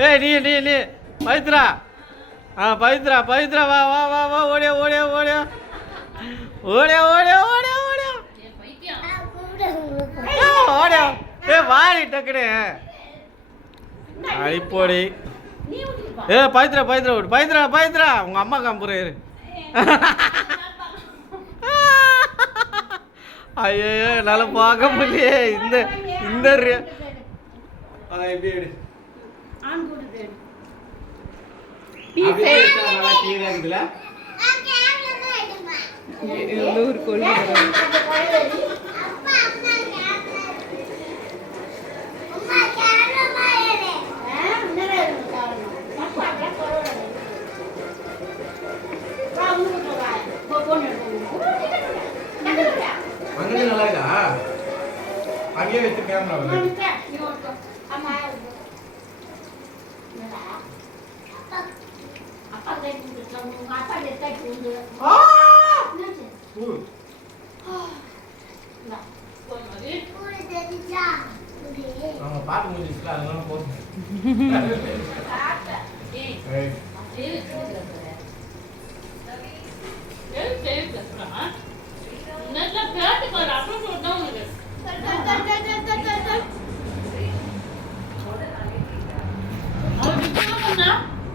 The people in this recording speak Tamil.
ஏய் நீ பவித்ரா பவித்ரா வா வா வா வா ஓடியா ஓடியா ஓடியா ஓடியா ஓடியா ஓடியா ஓடியா ஓடியா வாடி டக்குனு அடிப்போடி பவித்ரா விடு பவித்ரா உங்க அம்மா காம்புற இரு ஐயோ என்னால பார்க்க முடியலையே இந்த எப்படி நல்லா இருக்கா அங்கேயே வச்சு கேமரா பாட்டு முடிஞ்சிச்சுல அதனால போதும்